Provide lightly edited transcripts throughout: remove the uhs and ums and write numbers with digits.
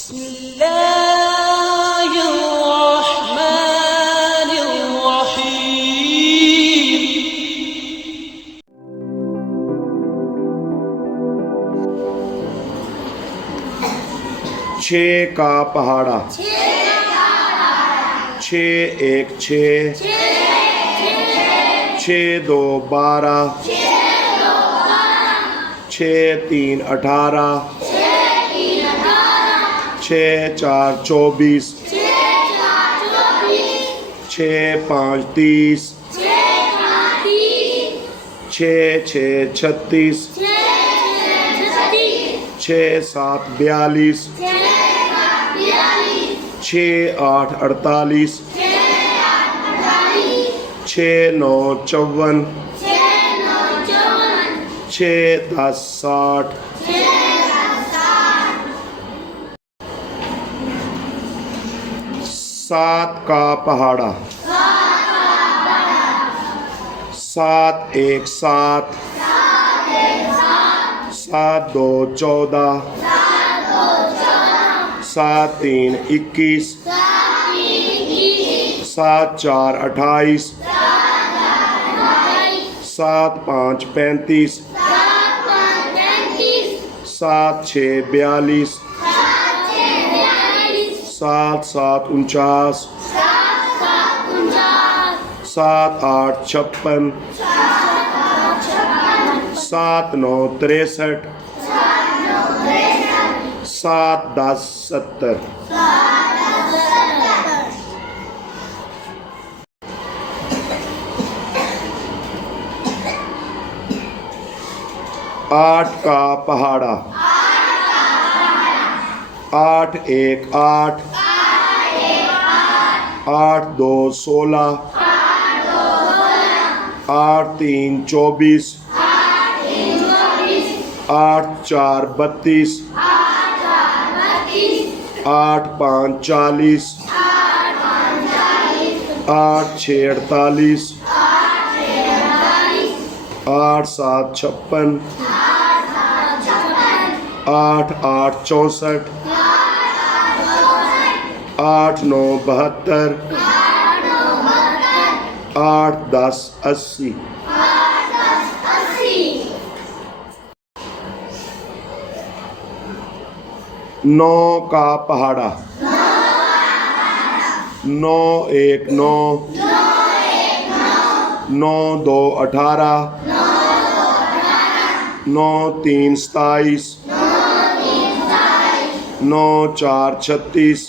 बिस्मिल्लाहिर्रहमानिर्रहीम। 6 का पहाड़ा। 6 1 6 6 2 12 6 3 18 6 4 24 6 5 30 6 6 36 6 7 42 6 8 48 6 9 54 6 10 60 7 का पहाड़ा। 7 1 7 7 2 14 7 3 21 7 4 28 7 5 35 7 6 42 7 7 49 7 8 56 7 9 63 7 10 70। 8 का पहाड़ा। 8 1 8 8 2 16 8 3 24 8 4 32 8 5 40 8 6 48 8 7 56 8 8 64 8 9 72 8 10 80। 9 का पहाड़ा। 9 1 9 9 2 18 9 3 27 9 4 36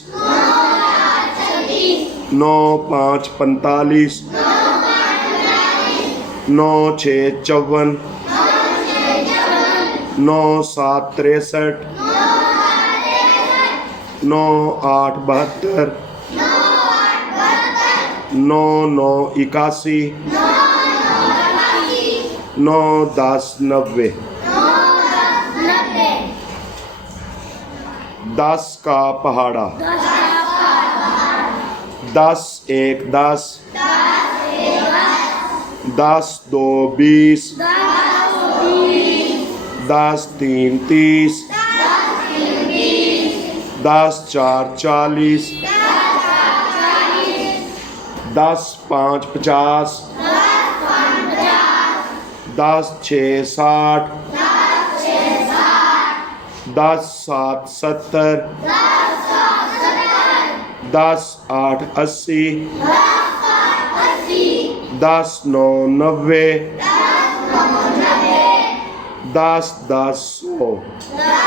9 5 45 9 6 54 9 7 63 9 8 72 9 9 81 9 10 90। 10 का पहाड़ा। 10 1 10 10 2 20 10 3 30 10 4 40 10 5 50 10 6 60 10 7 70 10 8 80 10 9 90 10 10 100।